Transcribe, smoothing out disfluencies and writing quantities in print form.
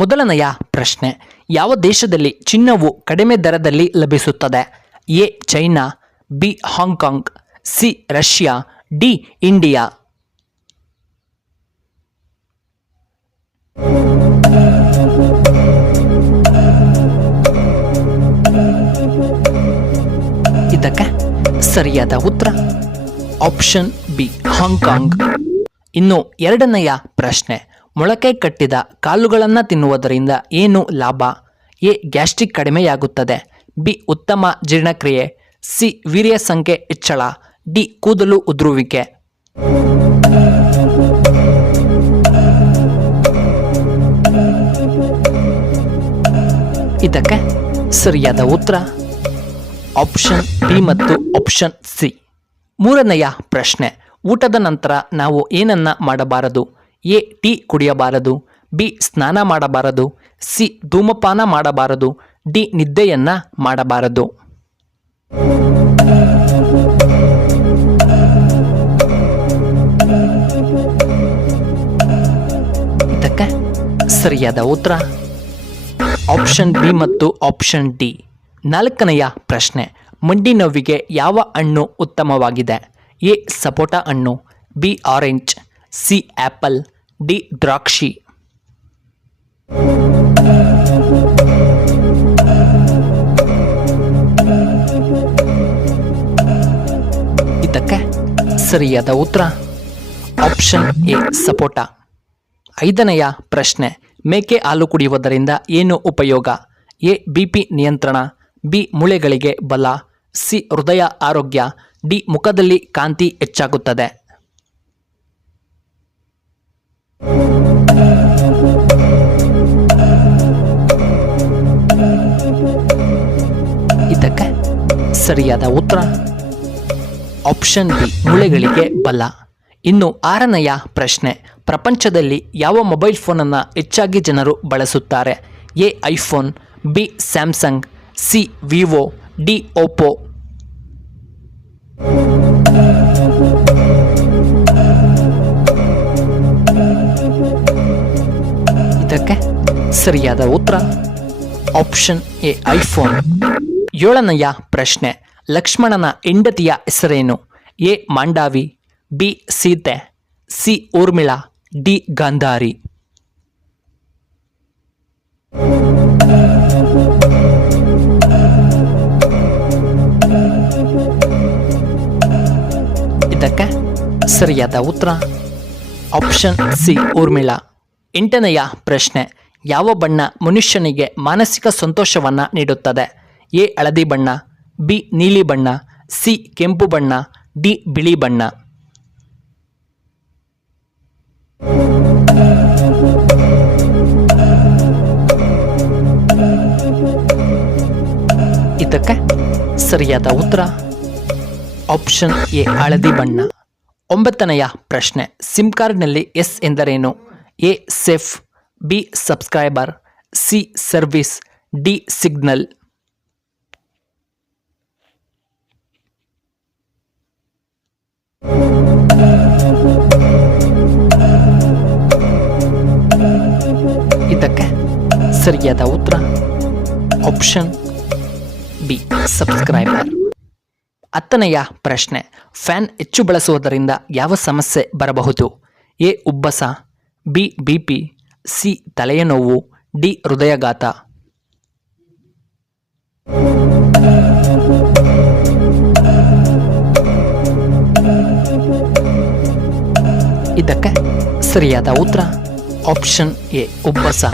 ಮೊದಲನೆಯ ಪ್ರಶ್ನೆ, ಯಾವ ದೇಶದಲ್ಲಿ ಚಿನ್ನವು ಕಡಿಮೆ ದರದಲ್ಲಿ ಲಭಿಸುತ್ತದೆ? A China, B Hong Kong, C Russia, D India. ಇದಕ್ಕೆ ಸರಿಯಾದ ಉತ್ತರ ಆಪ್ಷನ್ ಬಿ ಹಾಂಗ್ಕಾಂಗ್. ಇನ್ನು ಎರಡನೆಯ ಪ್ರಶ್ನೆ, ಮೊಳಕೆ ಕಟ್ಟಿದ ಕಾಳುಗಳನ್ನು ತಿನ್ನುವುದರಿಂದ ಏನು ಲಾಭ? ಎ ಗ್ಯಾಸ್ಟ್ರಿಕ್ ಕಡಿಮೆಯಾಗುತ್ತದೆ, ಬಿ ಉತ್ತಮ ಜೀರ್ಣಕ್ರಿಯೆ, ಸಿ ವೀರ್ಯ ಸಂಖ್ಯೆ ಹೆಚ್ಚಳ, ಡಿ ಕೂದಲು ಉದುರುವಿಕೆ. ಇದಕ್ಕೆ ಸರಿಯಾದ ಉತ್ತರ ಆಪ್ಷನ್ ಬಿ ಮತ್ತು ಆಪ್ಷನ್ ಸಿ. ಮೂರನೆಯ ಪ್ರಶ್ನೆ, ಊಟದ ನಂತರ ನಾವು ಏನನ್ನ ಮಾಡಬಾರದು? ಎ ಟೀ ಕುಡಿಯಬಾರದು, ಬಿ ಸ್ನಾನ ಮಾಡಬಾರದು, ಸಿ ಧೂಮಪಾನ ಮಾಡಬಾರದು, ಡಿ ನಿದ್ದೆಯನ್ನ ಮಾಡಬಾರದು. ಇದಕ್ಕೆ ಸರಿಯಾದ ಉತ್ತರ ಆಪ್ಷನ್ ಬಿ ಮತ್ತು ಆಪ್ಷನ್ ಡಿ. ನಾಲ್ಕನೆಯ ಪ್ರಶ್ನೆ, ಮಂಡಿ ನೋವಿಗೆ ಯಾವ ಹಣ್ಣು ಉತ್ತಮವಾಗಿದೆ? ಎ ಸಪೋಟ ಹಣ್ಣು, B orange, C apple, D ದ್ರಾಕ್ಷಿ. ಇದಕ್ಕೆ ಸರಿಯಾದ ಉತ್ತರ ಆಪ್ಷನ್ ಎ ಸಪೋಟ. ಐದನೆಯ ಪ್ರಶ್ನೆ, ಮೇಕೆ ಹಾಲು ಕುಡಿಯುವುದರಿಂದ ಏನು ಉಪಯೋಗ? ಎ ಬಿಪಿ ನಿಯಂತ್ರಣ, ಬಿ ಮೂಳೆಗಳಿಗೆ ಬಲ, ಸಿ ಹೃದಯ ಆರೋಗ್ಯ, ಡಿ ಮುಖದಲ್ಲಿ ಕಾಂತಿ ಹೆಚ್ಚಾಗುತ್ತದೆ. ಇದಕ್ಕೆ ಸರಿಯಾದ ಉತ್ತರ ಆಪ್ಷನ್ ಬಿ ಮೂಳೆಗಳಿಗೆ ಬಲ. ಇನ್ನು ಆರನೆಯ ಪ್ರಶ್ನೆ, ಪ್ರಪಂಚದಲ್ಲಿ ಯಾವ ಮೊಬೈಲ್ ಫೋನನ್ನು ಹೆಚ್ಚಾಗಿ ಜನರು ಬಳಸುತ್ತಾರೆ? A iPhone, B Samsung, C Vivo, D Oppo. ಇದಕ್ಕೆ ಸರಿಯಾದ ಉತ್ತರ ಆಪ್ಷನ್ ಎ ಐಫೋನ್. ಏಳನೆಯ ಪ್ರಶ್ನೆ, ಲಕ್ಷ್ಮಣನ ಹೆಂಡತಿಯ ಹೆಸರೇನು? A Mandavi, B Sita, C Urmila, D Gandhari. ಇದಕ್ಕೆ ಸರಿಯಾದ ಉತ್ತರ ಆಪ್ಷನ್ ಸಿ ಊರ್ಮಿಳಾ. ಎಂಟನೆಯ ಪ್ರಶ್ನೆ, ಯಾವ ಬಣ್ಣ ಮನುಷ್ಯನಿಗೆ ಮಾನಸಿಕ ಸಂತೋಷವನ್ನು ನೀಡುತ್ತದೆ? ಎ ಹಳದಿ ಬಣ್ಣ, ಬಿ ನೀಲಿ ಬಣ್ಣ, ಸಿ ಕೆಂಪು ಬಣ್ಣ, ಡಿ ಬಿಳಿ ಬಣ್ಣ. ಇದಕ್ಕೆ ಸರಿಯಾದ ಉತ್ತರ ಆಪ್ಷನ್ ಎ ಹಳದಿ ಬಣ್ಣ. ಒಂಬತ್ತನೆಯ ಪ್ರಶ್ನೆ, ಸಿಮ್ ಕಾರ್ಡ್ನಲ್ಲಿ ಎಸ್ ಎಂದರೇನು? A safe, B subscriber, C service, D signal. ಇದಕ್ಕೆ ಸರಿಯಾದ ಉತ್ತರ ಆಪ್ಷನ್ ಬಿ ಸಬ್ಸ್ಕ್ರೈಬರ್. ಹತ್ತನೆಯ ಪ್ರಶ್ನೆ, ಫ್ಯಾನ್ ಹೆಚ್ಚು ಬಳಸುವುದರಿಂದ ಯಾವ ಸಮಸ್ಯೆ ಬರಬಹುದು? ಎ ಉಬ್ಬಸ, ಬಿ ಬಿಪಿ, ಸಿ ತಲೆಯ ನೋವು, ಡಿ ಹೃದಯಾಘಾತ. ಇದಕ್ಕೆ ಸರಿಯಾದ ಉತ್ತರ ಆಪ್ಷನ್ ಎ ಉಬ್ಬಸ.